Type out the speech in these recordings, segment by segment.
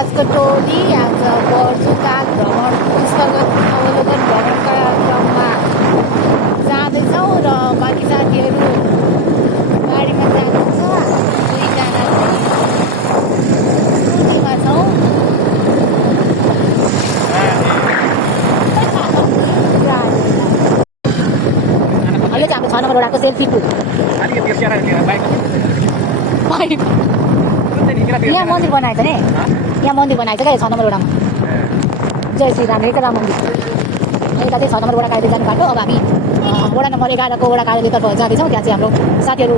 आजको टोली आज बर्जुकाल भ्रमण स्थलगत अवलोकन भ्रमणका क्रममा जाँदैछौँ र बाँकी साथीहरू गाडीमा जानुहुन्छ। दुईजना स्कुटीमा छौँ। यो चाहिँ हाम्रो 6 नम्बर वडाको सेल्फी पुल। यहाँ मन्दिर बनाएको छ नि, यहाँ मन्दिर बनाएको छ क्या 6 नम्बर वडामा। जय श्री राम रेखा मन्दिर। यता चाहिँ 6 नम्बर वडा कार्यालय जाने बाटो। अब हामी वडा नम्बर 11 को वडा कार्यालयतर्फ जाँदैछौँ। त्यहाँ चाहिँ हाम्रो साथीहरू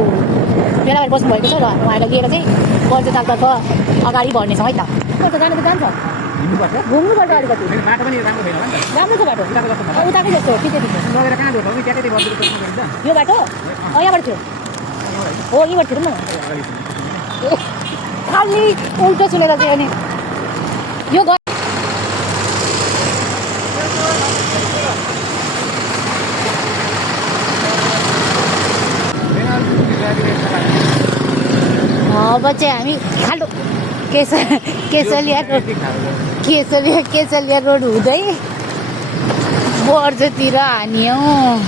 भेला भएर बस्नुभएको छ र उहाँलाई लिएर चाहिँ बर्जुकालतर्फ अगाडि बढ्नेछौँ है त। कस्तो जानु त जान्छ, घुम्नुपर्छ अलिकति। राम्रो छ बाटो, उताकै जस्तो ठिकै ठिकै। यो बाटो यहाँबाट थियो हो, यहीँबाट थियो न। खालि उल्टो सुनेर चाहिँ अनि यो अब चाहिँ हामी खालो केसलिया रोड हुँदै बर्जुतिर हान्यौँ।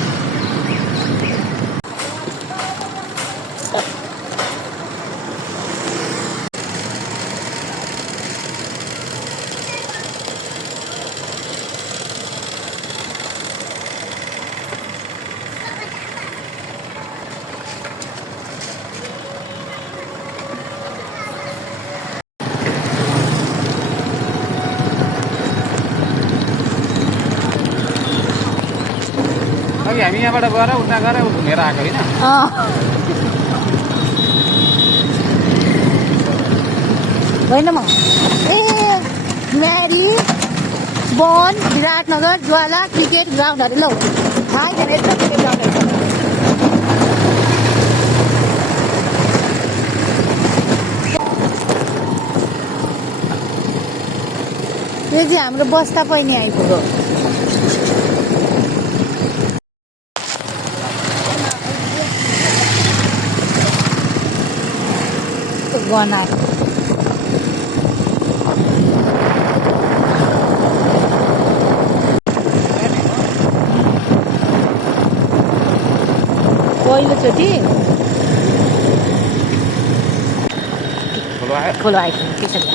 हामी यहाँबाट गएर उता गएर घुमेर आएको होइन। होइन म म्यारी वन विराटनगर ज्वाला क्रिकेट ग्राउन्डहरू लौ थाहै छैन यस्तो क्रिकेट ग्राउन्डहरू छ। यो चाहिँ हाम्रो बस्दा पनि आइपुग्यो। बनायो पहिलोचोटि खोलो आएको त्यसरी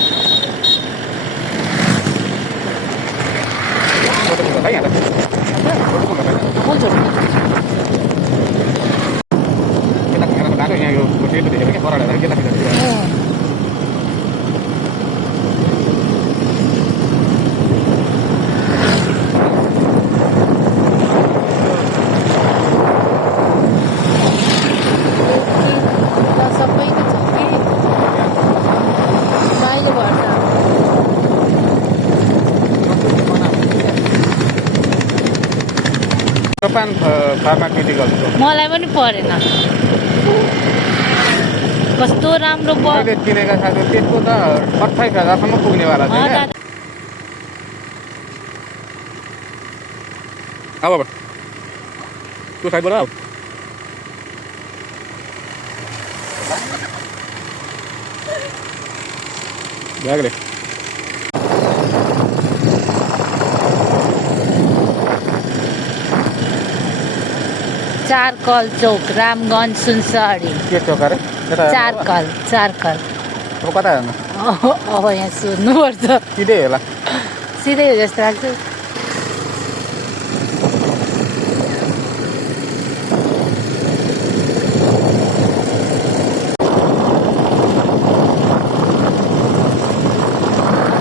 जापान फार्मास्युटिकल्स मलाई पनि परेन। कस्तो राम्रो मैले किनेका साथी त्यसको त 28,000सम्म पुग्नेवाला छ। अब त्यो साइडबाट आऊ ब्यागले चारकल चौक रामगञ्ज सुनसरी। के चौक अरे? चारकल अब कता जानु? अब यहाँ सोध्नुपर्छ। सिधै होला, सिधै हो जस्तो लाग्छ।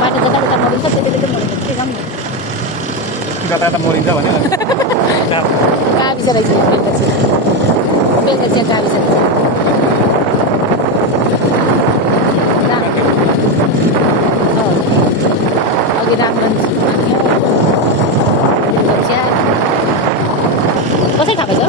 बाटो जता मरिन्छ त्यति मरिन्छ जता मरिन्छ भने गाविस रहेछ बेलुका चाहिँ गाविस रहेछ। अघि रामगञ्ज कसै थाहा पाइछ?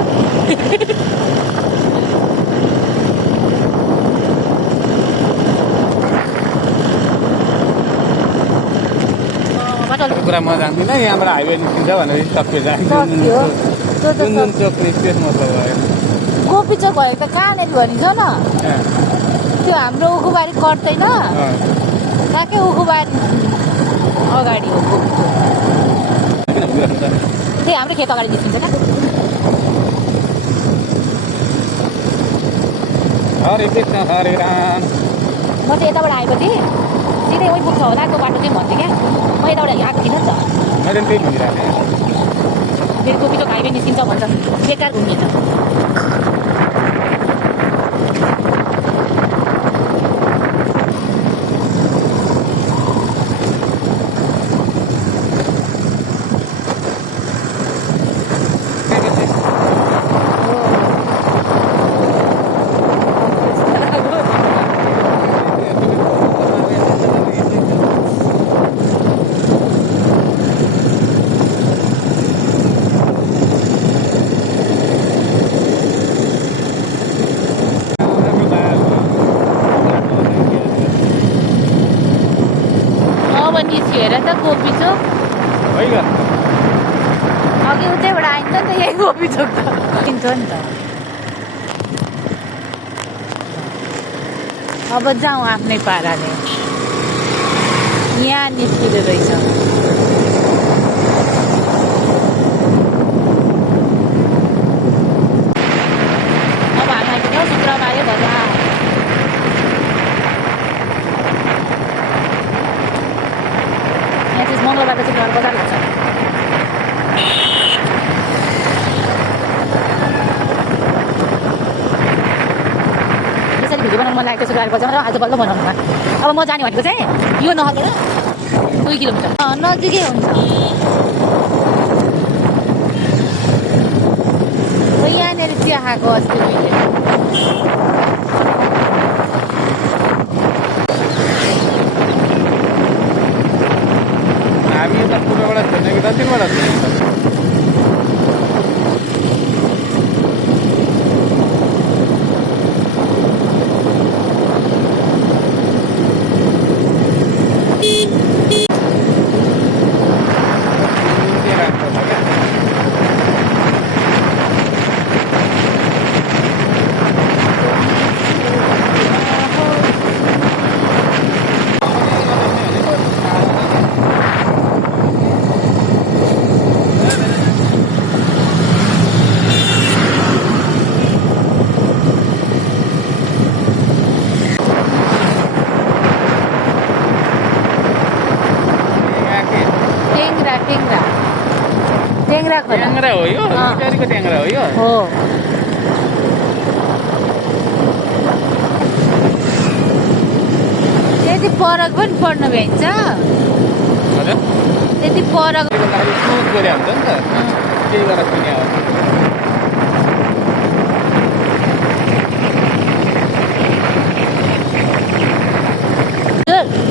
कुरा म जान्दिनँ। यहाँबाट हाइवे निस्किन्छ भनेर सक्यो जान्छ। जुन चोक निस्कियोस् मतलब भयो। गोपी चोक भएको त कहाँनिर भनिन्छ न, त्यो हाम्रो उखुबारी कट्दैन ठ्याक्कै उखुबारी अगाडि हो गोपीचोक। किन भनिराख्नु त? त्यही हाम्रो खेत अगाडि निस्किन्छ क्या। हरे कृष्ण हरे राम। म चाहिँ यताबाट आएपछि सिधै उही पुग्छ होला त्यो बाटो चाहिँ भन्थेँ क्या। म यताबाट आएको थिइनँ नि त। मैले पनि त्यही भनिरहेको थिएँ। फेरि गोपीचोक हाइवे निस्किन्छ भन्छ, बेकार घुमिन्छ। अब निस्किएर त गोपीचोक भइगयो। अघि उतैबाट आइन्छ नि त, यही गोपीचोक त चिन्छ नि त। अब जाउँ आफ्नै पाराले। यहाँ निस्किँदो रहेछ। अब हामी आइपुग्यौँ शुक्रबारे बजार। यहाँ चाहिँ मङ्गलबार र शुक्रबार बजार लाग्छ। यसरी भिडियो बनाउनु मन लागेको शुक्रबार बजारमा, र आज बल्ल बनाउनु भयो। अब म जाने भनेको चाहिँ यो नहकेर 2 किलोमिटर नजिकै हुन्छ। यहाँनिर चिया खाएको अस्ति मैले। हामी यता पूर्वबाट छोड्ने कि दक्षिणबाट छोड्ने? टेङ्ग्रा खोला ट्याङ्ग्रा हो यो? अँ। इटारीको ट्याङ्ग्रा हो यो? हो। त्यति फरक पनि पर्न भ्याइन्छ। हजुर? त्यति फरक त्यो गर्दाखेरि स्मुथ गरे हुन्छ नि त, त्यही गरेर सुने हो।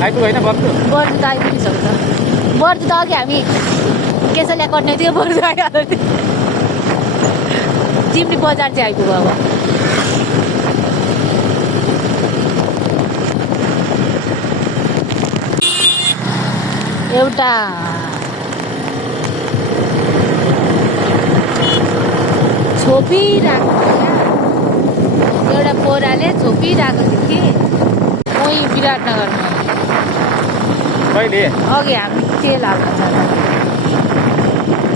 आइपुग्यो होइन बर्तु? बर्जु त आइपुगिसक्यो त। बर्जु त अघि हामी केसल्या कट्ने थियो, बर्जु आइहाल्यो थियो। चिम्डी बजार चाहिँ आइपुग्यो अब। एउटा छोपिरहेको थियो, एउटा पोराले छोपिरहेको थियो कि उही विराटनगरमा। कहिले? अघि हामी तेल हाल्न जाँदा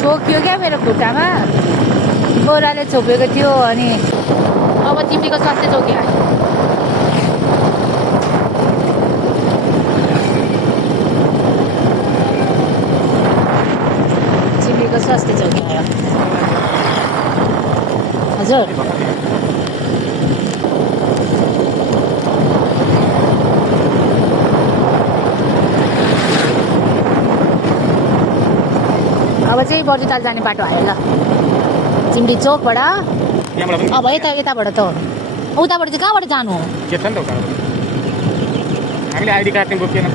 चोक्यो क्या मेरो खुट्टामा, बोराले छोपेको थियो। अनि अब चिम्डीको स्वास्थ्य चौकी आयो। चिम्डीको स्वास्थ्य चौकी आयो। हजुर अब चाहिँ बर्जुताल जाने बाटो आयो ल। चिम्डी चोकबाट यहाँबाट पनि अब यताबाट त हो। उताबाट चाहिँ कहाँबाट जानु हो? के छ नि त उता? हामीले आइडी कार्ड चाहिँ बोकिएन।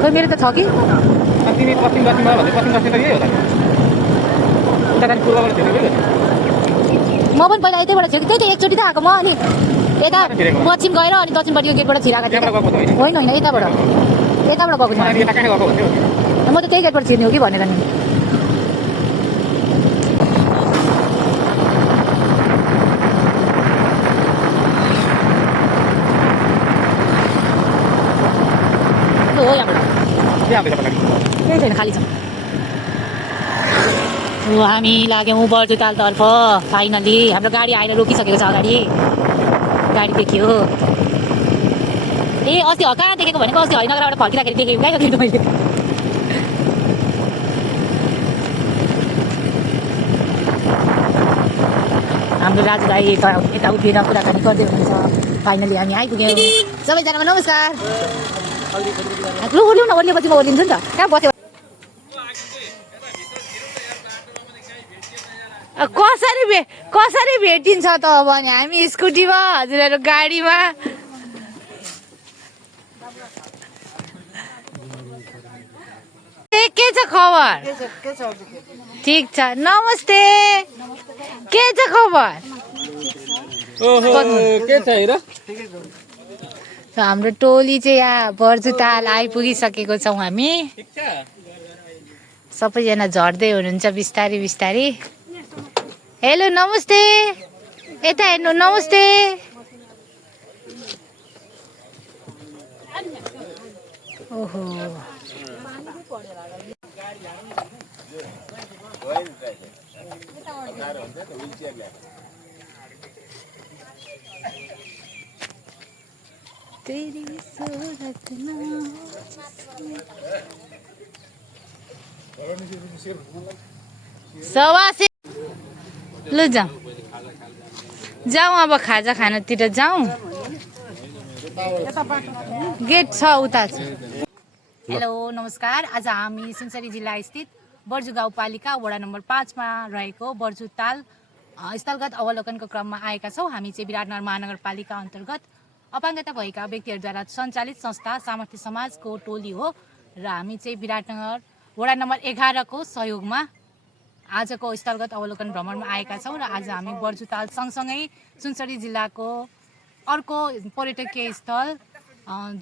खोइ मेरो त छ कि। तिमी पश्चिम दक्षिणबाट भन्दै पश्चिम दक्षिण त यही होला। उता जाने पूर्वबाट थियो कि? म पनि पहिला यतैबाट छिरेको, त्यही त एकचोटि त आएको म। अनि यता पश्चिम गएर अनि दक्षिणपट्टिको गेटबाट छिराएको थिएँ। त्यहाँबाट गएको त होइन? होइन यताबाट गएको छु। मलाई यता कहाँ गएको भन्थ्यो? म त त्यही गेटबाट छिर्ने हो कि भनेर नि। के आउँदैछ पछाडि केही छैन खाली छ हामी लाग्यौँ बर्जुतालतर्फ फाइनली हाम्रो गाडी आएर रोकिसकेको छ अगाडि गाडी देखियो ए अस्ति कहाँ देखेको भनेको अस्ति हैनगरबाट फर्किँदाखेरि देखेको क्या देखेको मैले हाम्रो राजु दाई यता उभिएर कुराकानी गर्दै हुनुहुन्छ फाइनली हामी आइपुग्यौँ सबैजनामा नमस्कार लु लु न ओर्लिएपछि म ओर्लिन्छु नि त कहाँ बस्यो कसरी भेटिन्छ त भने हामी स्कुटीमा हजुरहरू गाडीमा के छ खबर ठिक छ नमस्ते के छ खबर के छ हेर हाम्रो टोली चाहिँ यहाँ बर्जुताल आइपुगिसकेको छौँ हामी सबैजना झर्दै हुनुहुन्छ बिस्तारी बिस्तारी हेलो नमस्ते यता हेर्नु नमस्ते ओहो तेरी सूरत सवासे लु जाउँ अब खाजा खानातिर जाउँ गेट छ उता छ हेलो नमस्कार आज हामी सुनसरी जिल्ला स्थित बर्जु गाउँपालिका वडा नम्बर 5 मा रहेको बर्जुताल स्थलगत अवलोकनको क्रममा आएका छौँ हामी चाहिँ विराटनगर महानगरपालिका अन्तर्गत अपाङ्गता भएका व्यक्तिहरूद्वारा सञ्चालित संस्था सामर्थ्य समाजको टोली हो र हामी चाहिँ विराटनगर वडा नम्बर 11 को सहयोगमा आजको स्थलगत अवलोकन भ्रमणमा आएका छौँ र आज हामी बर्जुताल सँगसँगै सुनसरी जिल्लाको अर्को पर्यटकीय स्थल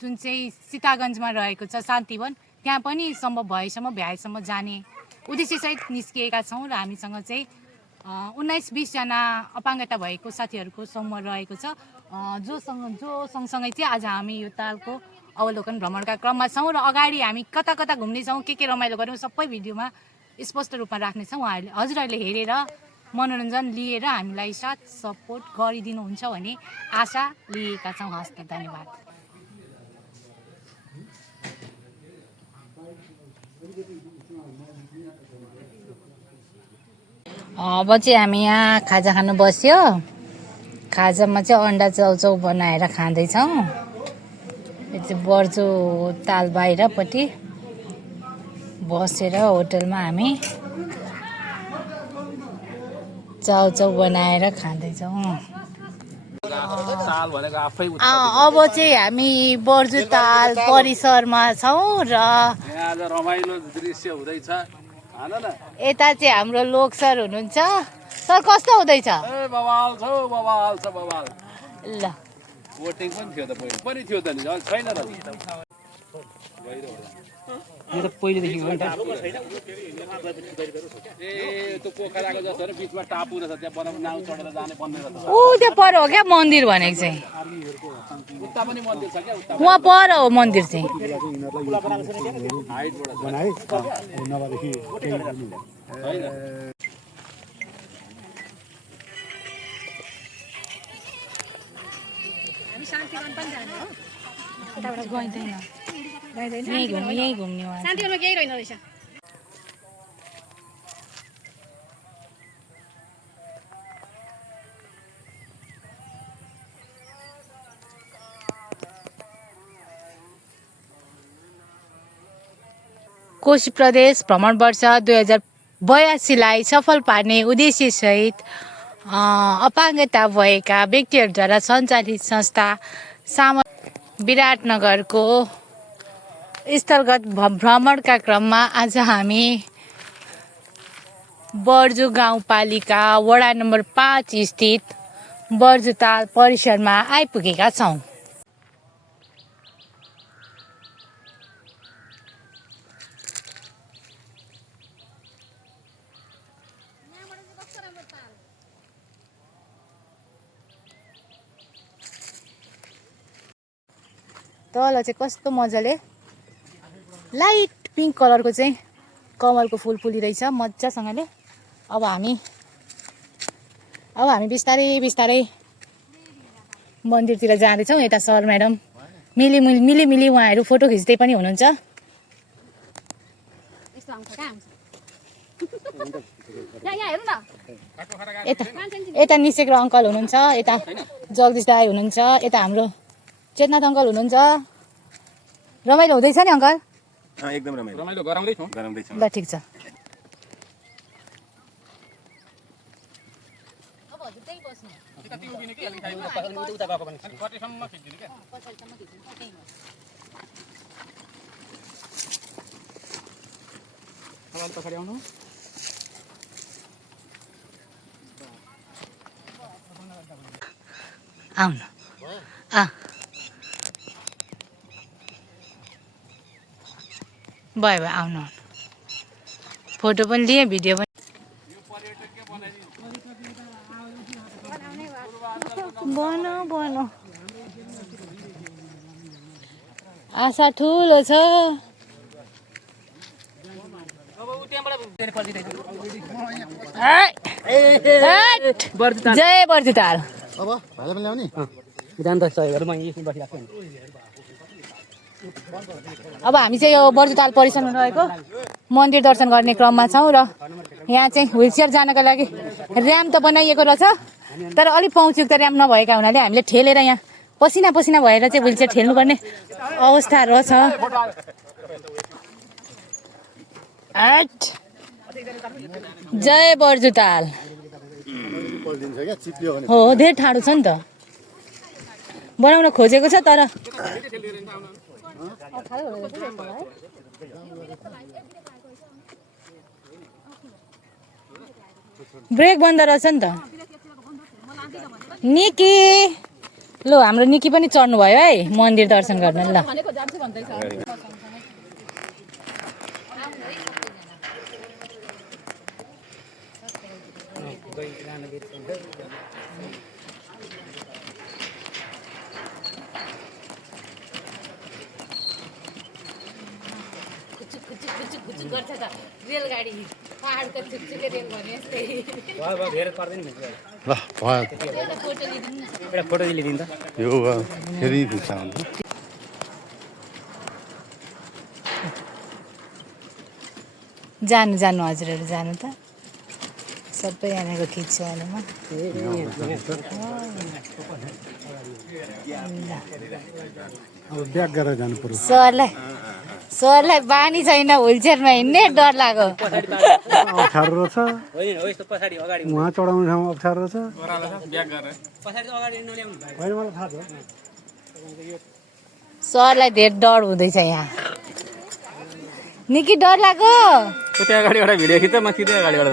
जुन चाहिँ सीतागञ्जमा रहेको छ शान्तिवन त्यहाँ पनि सम्भव भएसम्म भ्याएसम्म जाने उद्देश्यसहित निस्किएका छौँ र हामीसँग चाहिँ 19-20 जना अपाङ्गता भएको साथीहरूको समूह रहेको छ जो सँगसँगै चाहिँ आज हामी यो तालको अवलोकन भ्रमणका क्रममा छौँ र अगाडि हामी कता कता घुम्नेछौँ के रमाइलो गऱ्यौँ सबै भिडियोमा स्पष्ट रूपमा राख्नेछौँ हजुरहरूले हेरेर मनोरञ्जन लिएर हामीलाई साथ सपोर्ट गरिदिनुहुन्छ भन्ने आशा लिएका छौँ हस्त धन्यवाद अब चाहिँ हामी यहाँ खाजा खानु बस्यो खाजामा चाहिँ अन्डा चाउचाउ बनाएर खाँदैछौँ यो चाहिँ बर्जु ताल बाहिरपट्टि बसेर होटलमा हामी चाउचाउ बनाएर खाँदैछौँ अब चाहिँ हामी बर्जु ताल परिसरमा छौँ र रमाइलो दृश्य हुँदैछ यता चाहिँ हाम्रो लोक सर हुनुहुन्छ सर कस्तो हुँदैछ ल बोटिङ पनि थियो त पनि थियो त नि छैन र यो त पहिलेदेखि ए त्यो पोखराको जस्तो बिचमा टापु रहेछ त्यहाँ बनाउनु नाउ चढेर जाने बन्ने रहेछ ऊ त्यो पर हो क्या मन्दिर भनेको चाहिँ उता पनि मन्दिर छ क्या उता उहाँ पर हो मन्दिर चाहिँ यही घुम्ने शान्तिवनमा केही रहेन रहेछ कोशी प्रदेश भ्रमण वर्ष 2082लाई सफल पार्ने उद्देश्यसहित अपाङ्गता भएका व्यक्तिहरूद्वारा सञ्चालित संस्था विराटनगरको स्थलगत भ्रमणका क्रममा आज हामी बर्जु गाउँपालिका वडा नम्बर 5 स्थित बर्जुताल परिसरमा आइपुगेका छौँ। तल चाहिँ कस्तो मजाले लाइट पिङ्क कलरको चाहिँ कमलको फुल फुलिरहेछ मजासँगले। अब हामी बिस्तारै बिस्तारै मन्दिरतिर जाँदैछौँ। यता सर म्याडम मिली उहाँहरू फोटो खिच्दै पनि हुनुहुन्छ। यता निसेक र अङ्कल हुनुहुन्छ, यता जगदीश दाई हुनुहुन्छ, यता हाम्रो चेतनाथ अङ्कल हुनुहुन्छ। रमाइलो हुँदैछ नि अङ्कल? एकदम रमाइलो गराउँदैछौँ। ल ठिक छ। आउनु भयो आउनु। फोटो पनि लिएँ, भिडियो पनि। बनो आशा ठुलो छ। जय बर्जुताल। अब हामी चाहिँ यो बर्जुताल परिसरमा रहेको मन्दिर दर्शन गर्ने क्रममा छौँ र यहाँ चाहिँ व्हिलचेयर जानको लागि र्याम्प त बनाइएको रहेछ, तर अलिक पहुँचयुक्त र्याम्प नभएका हुनाले हामीले ठेलेर यहाँ पसिना भएर चाहिँ व्हिलचेयर ठेल्नुपर्ने अवस्था रहेछ। जय बर्जुताल। हो धेरै ठाडो छ नि त, बनाउन खोजेको छ तर ब्रेक बन्द रहेछ नि त। निकी ल हाम्रो निकी पनि चढ्नु भयो है मन्दिर दर्शन गर्न। ल रेलगाडी पहाडको छुकछुके रेल भने जस्तै। फोटो लिदिनु त यो फेरि खिच्छ। जानु हजुरहरू जानु त सबै यहाँको खिच्छु अहिले म। ब्याक गरेर जानु पर्छ। सरलाई बानी छैन व्हिलचेयरमा हिँड्ने, डर लाग्यो। अप्ठ्यारो रहेछ, उहाँ चढाउने ठाउँमा अप्ठ्यारो रहेछ। सरलाई धेरै डर हुँदैछ यहाँ। निकै डर लाग्यो। त्यहाँ अगाडिबाट भिडियो खिच्छ, म सिधै अगाडिबाट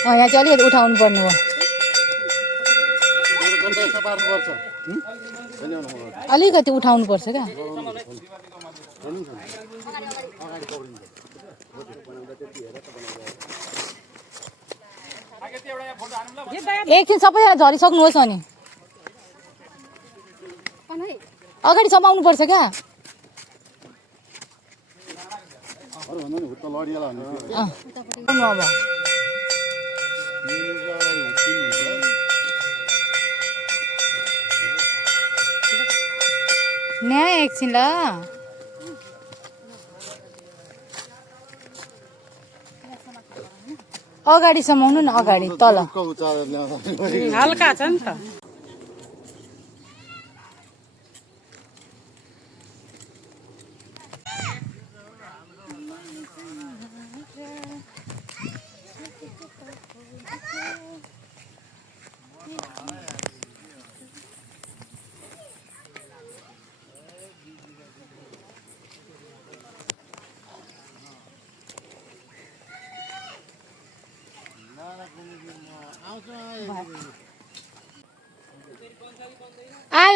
यहाँ चाहिँ अलिकति उठाउनु पर्ने हो, अलिकति उठाउनु पर्छ क्या। एकछिन सबैजना झरिसक्नुहोस् अनि अगाडि समाउनु पर्छ क्या। न्याय एकछिन ल। अगाडि समाउनु न, अगाडि तल हल्का छ नि त।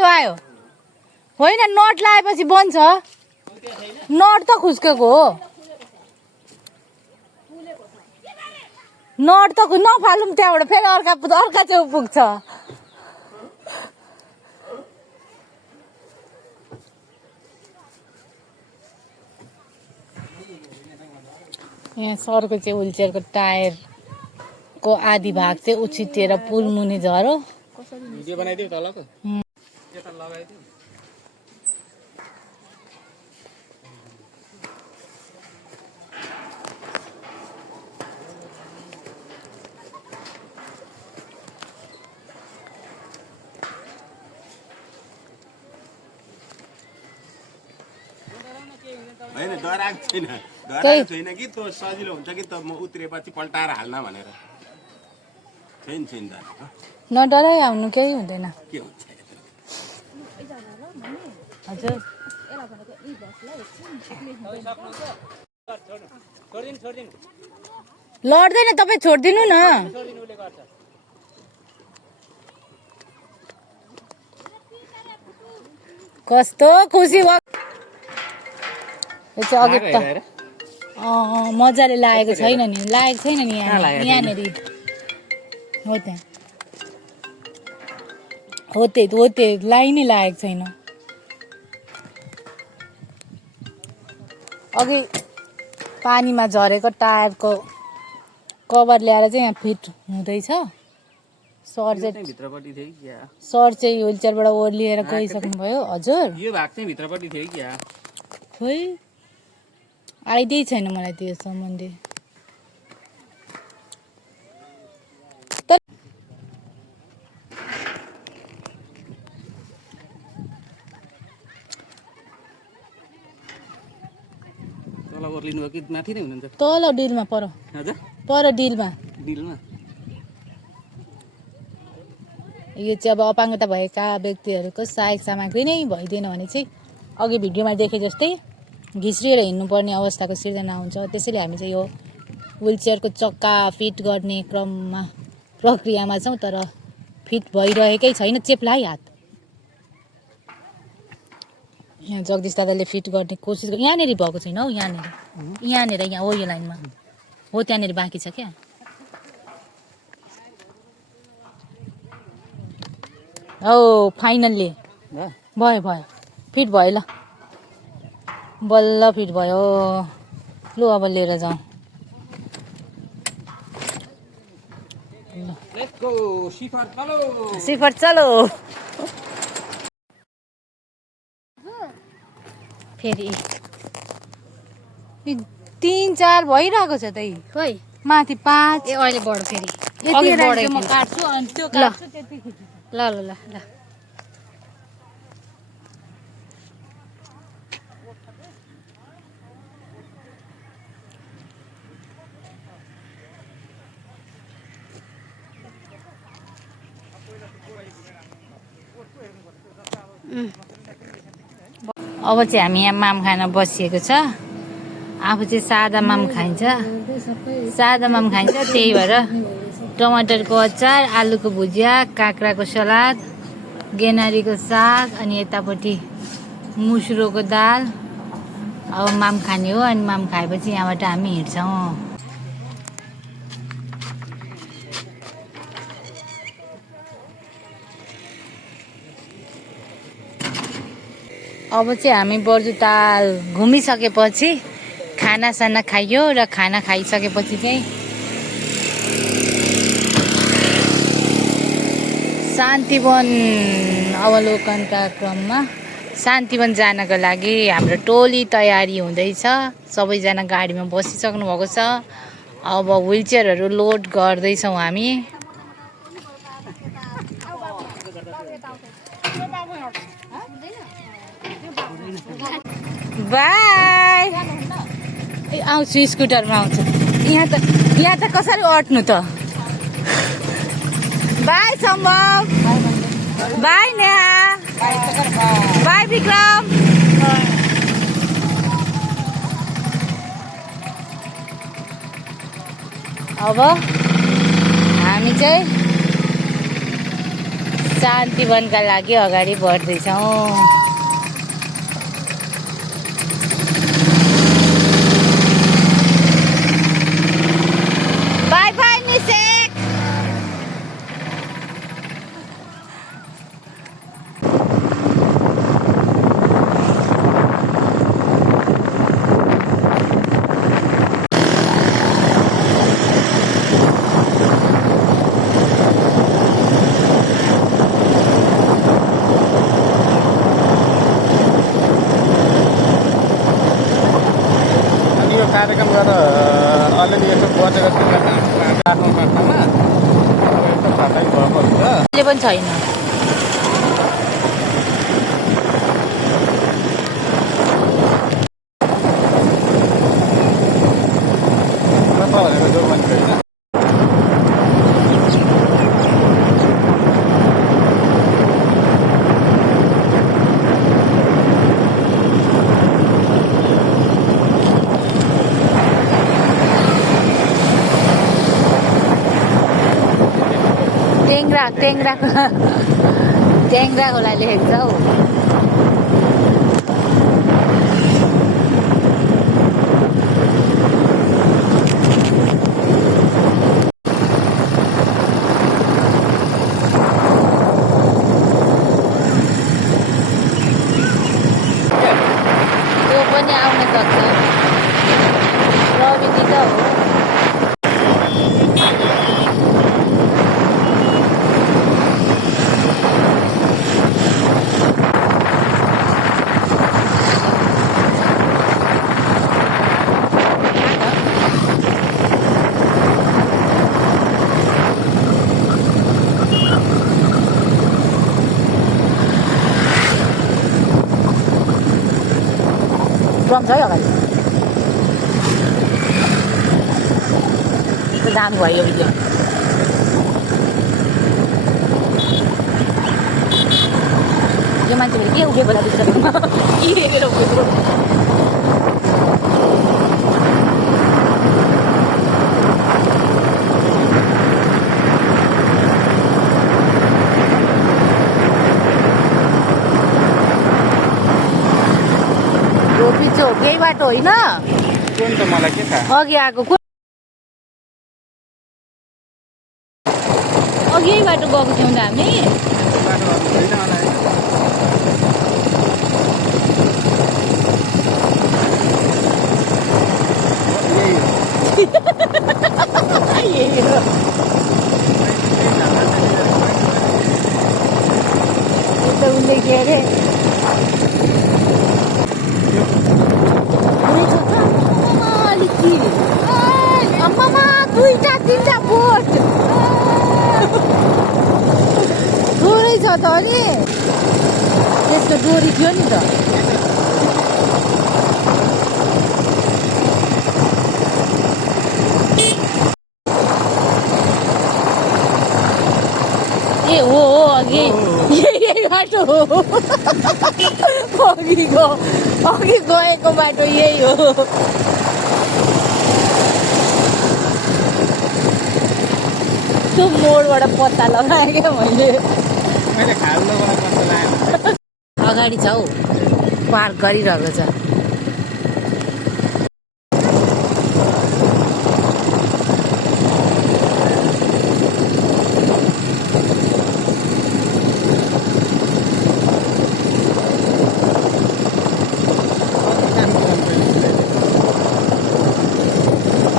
आयो होइन, नट लगाएपछि बन्छ। नट त खुस्केको हो, नट त नफालौँ त्यहाँबाट फेरि अर्का चाहिँ पुग्छ। यहाँ सरको चाहिँ व्हिलचेयरको टायरको आधी भाग चाहिँ उछिटिएर पुल मुनि झऱ्यो। भिडियो बनाइदियो तलको यता लगाइदियो। होइन डराएको छैन कि त्यो सजिलो हुन्छ कि त म उत्रेपछि पल्टाएर हाल्न भनेर छैन डराएको नडराइ आउनु केही हुँदैन। के हुन्छ हजुर लड्दैन, तपाईँ छोडिदिनु न। कस्तो खुसी भयो। यो चाहिँ अघि त मजाले लागेको छैन नि, लागेको छैन नि यहाँनिर। हो त्यहाँ हो त्यही लाइनै लागेको छैन। अघि पानीमा झरेको टायरको कभर ल्याएर चाहिँ यहाँ फिट हुँदैछ। सर चाहिँ भित्रपट्टि थियो कि क्या? सर चाहिँ व्हिलचेयरबाट ओर्लिएर गइसक्नुभयो। हजुर यो भाग चाहिँ भित्रपट्टि थियो कि क्या? खोइ आइडियै छैन मलाई त्यो सम्बन्धी। तल ओर्लिनु भयो कि माथि नै हुनुहुन्छ? तल डिलमा पर डिलमा। यो चाहिँ अब अपाङ्गता भएका व्यक्तिहरूको सहायक सामग्री नै भइदिएन भने चाहिँ अघि भिडियोमा देखे जस्तै घिस्रिएर हिँड्नुपर्ने अवस्थाको सिर्जना हुन्छ। त्यसैले हामी चाहिँ यो व्हिलचेयरको चक्का फिट गर्ने प्रक्रियामा छौँ, तर फिट भइरहेकै छैन। चेप्लाइ हात यहाँ जगदीश दादाले फिट गर्ने कोसिस गर्नु। यहाँनिर भएको छैन हौ, यहाँनिर यहाँ हो, यो लाइनमा हो, त्यहाँनिर बाँकी छ क्या। हो फाइनल्ली भयो फिट भयो। ल बल्ल फिट भयो। लु अब लिएर जाउँ। सिफर चलो। फेरि 3-4 भइरहेको छ त खोइ माथि 5। ए अहिले बढ्यो फेरि। यति म काट्छु अनि त्यो काट्छु त्यति खिच्छु। ल ल ल ल अब चाहिँ हामी यहाँ माम खान बसिएको छ। आफू चाहिँ सादा माम खाइन्छ, त्यही भएर टमाटरको अचार, आलुको भुजिया, काँक्राको सलाद, गेनारीको साग अनि यतापट्टि मुसुरोको दाल। अब माम खाने हो अनि माम खाएपछि यहाँबाट हामी हिँड्छौँ। अब चाहिँ हामी बर्जुताल घुमिसकेपछि खानासाना खाइयो र खाना खाइसकेपछि चाहिँ शान्तिवन अवलोकनका क्रममा शान्तिवन जानको लागि हाम्रो टोली तयारी हुँदैछ। सबैजना गाडीमा बसिसक्नु भएको छ। अब व्हिलचेयरहरू लोड गर्दैछौँ हामी। बाई आउँछु, स्कुटरमा आउँछु। यहाँ त कसरी अट्नु त। बाई सम्भव, बाई नेहा, बाई विक्रम। अब हामी चाहिँ शान्तिवनका लागि अगाडि बढ्दैछौँ। कार्यक्रम गरेर अलिअलि यसो बसेको आफ्नो मात्रामा यसो थाहै भएको हुन्छ। अहिले पनि छैन। कता भनेको जो मान्छे होइन। ट्याङ्ग्रा खोला लेखेको छ हौ। त्यो पनि आउन सक्छ। प्रविधि त हो। ड्रम छ है अगाडि। जानु भयो यो भिडियो। यो मान्छेले के उभिएको होला बिचमा के हेरेर उभिएको। पिछो केही बाटो होइन कुन त मलाई के थाहा। अघि आएको अघि यही बाटो गएको थियौँ नि हामी। बाटोहरू छैन होला है। यही हो। उसले के अरे आम्मामा दुईटा तिनटा बोट थोरै छ त अनि त्यसको डोरी थियो नि त। ए हो अघि यही बाटो हो। अघि गएको बाटो यही हो। त्यो मोडबाट पत्ता लगाएँ क्या मैले खाल्लोबाट पत्ता लगाएँ। अगाडि छ हौ पार्क गरिरहेको छ।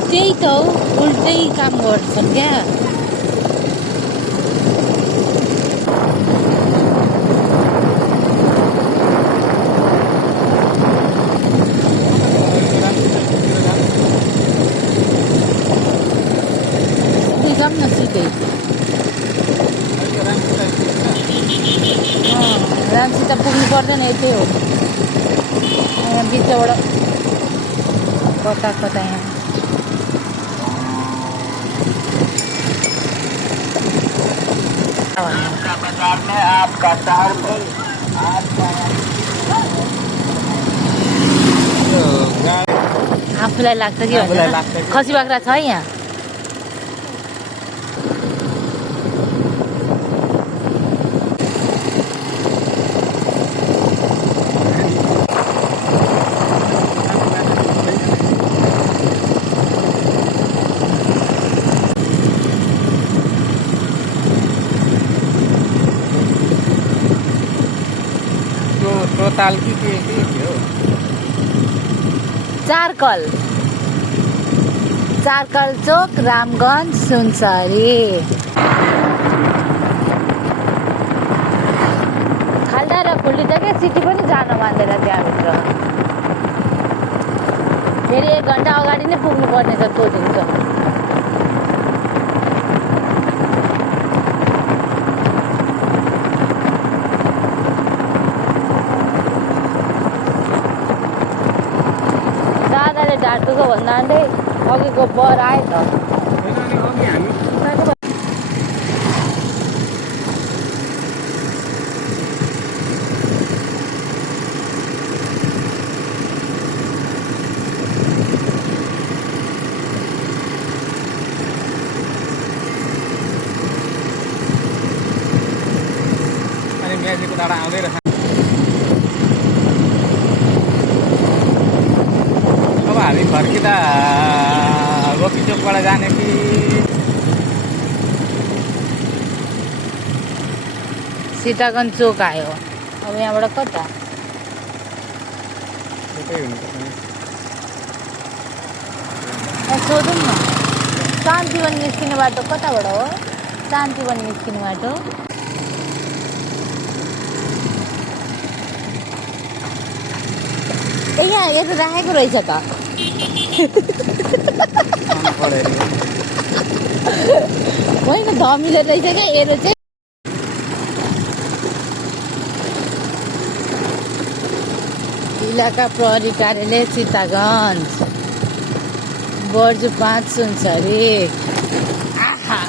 त्यही त हौ उल्टै काम गर्छन् क्या। जाऊँ न सिधै। रामसित पुग्नु पर्दैन यतै हो। यहाँ बिचबाट कता कता यहाँ आफूलाई लाग्छ कि खसी बाख्रा छ यहाँ। ताल के थियो चारकल चोक रामगञ्ज सुनसरी। खाल्डा र खुल्ली त क्या सिटी पनि जान मान्दैन त्यहाँभित्र। फेरि 1 घन्टा अगाडि नै पुग्नु पर्ने छ तोदेखि त दादाले ढाँटुको भन्दा अघिको बर आयो त अनि म्याजीको डाँडा आउँदै रहेछ अब हामी फर्किँदा रोकी चोकबाट जाने कि सीतागञ्ज चोक आयो अब यहाँबाट कता यतै हुनुपर्छ नि सोधौँ न शान्तिवन निस्किने बाटो कताबाट हो शान्तिवन निस्किने बाटो ए यहाँ यता राखेको रहेछ त होइन धमिलो रहेछ क्या एरो चाहिँ इलाका प्रहरी कार्यालय सीतागञ्ज बर्जु 5 सुनसरी आहा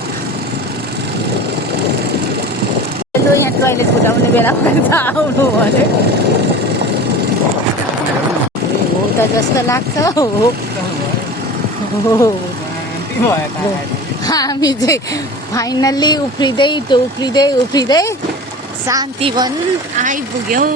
यहाँ टोइलेट फुटाउने बेला भन्छ आउनु भने हो त जस्तो लाग्छ हो हामी चाहिँ फाइनल्ली उफ्रिँदै शान्तिवन आइपुग्यौँ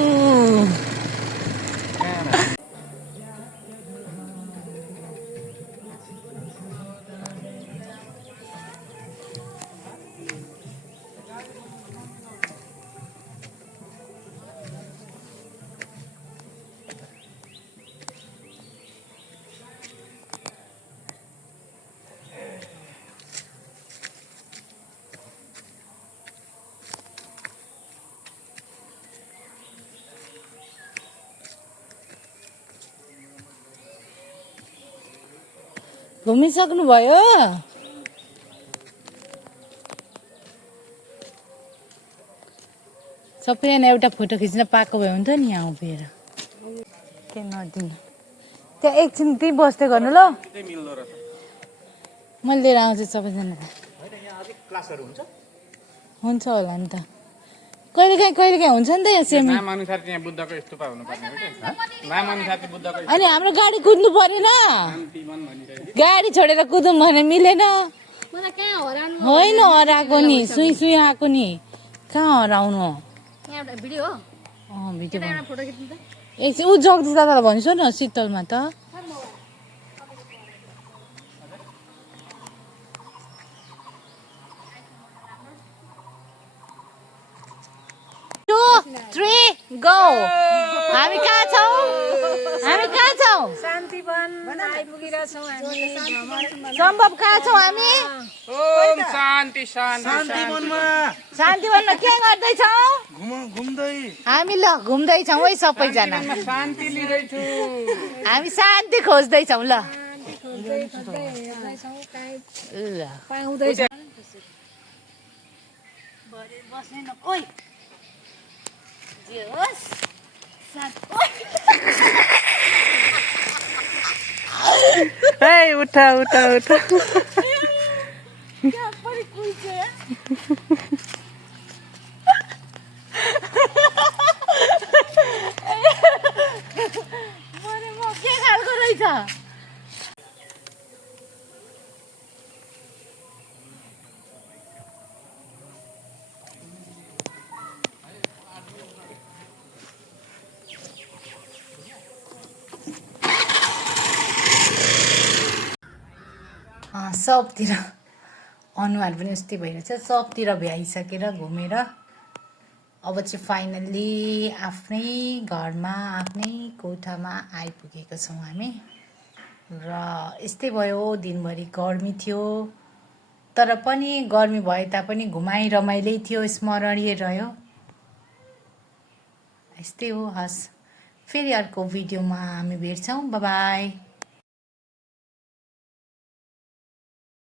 घुमिसक्नु भयो सबैजना एउटा फोटो खिच्न पाएको भए हुन्थ्यो नि यहाँ उभिएर के नदिनु त्यहाँ एकछिन त्यहीँ बस्दै गर्नु ल मैले लिएर आउँछु सबैजनालाई हुन्छ होला नि त कहिलेकाहीँ हुन्छ नि त यहाँ सेमी नाम अनुसार चाहिँ यहाँ बुद्धको स्तूपा हुनुपर्ने हो कि नाम अनुसार चाहिँ बुद्धको अनि हाम्रो गाडी कुद्नु परेन शान्तिवन भनिरहेको गाडी छोडेर कुदौँ भने मिलेन होइन हराएको नि सुई आएको नि कहाँ हराउनु भिडियो एकछिन ऊ जगदीश दादालाई भनिसो न शीतलमा त गो हामी कहाँ छौँ शान्तिवन आइपुगिरहेछौँ हामी सम्भव कहाँ छौँ हामी ओम शान्ति शान्तिवनमा के गर्दैछौँ हामी ल घुम्दैछौँ है सबैजना शान्ति लिँदैछु हामी शान्ति खोज्दैछौँ ल पाउँदैछ बस्ने न ओइ जे होस् उठा के खालको रहेछ सबतिर अनुहार पनि उस्तै भइरहेछ सबतिर भ्याइसकेर घुमेर अब चाहिँ फाइनल्ली आफ्नै घरमा आफ्नै कोठामा आइपुगेको छौँ हामी र यस्तै भयो दिनभरि गर्मी थियो तर पनि गर्मी भए तापनि घुमाइ रमाइलै थियो स्मरणीय रह्यो यस्तै हो हस् फेरि अर्को भिडियोमा हामी भेट्छौँ बाइ बाइ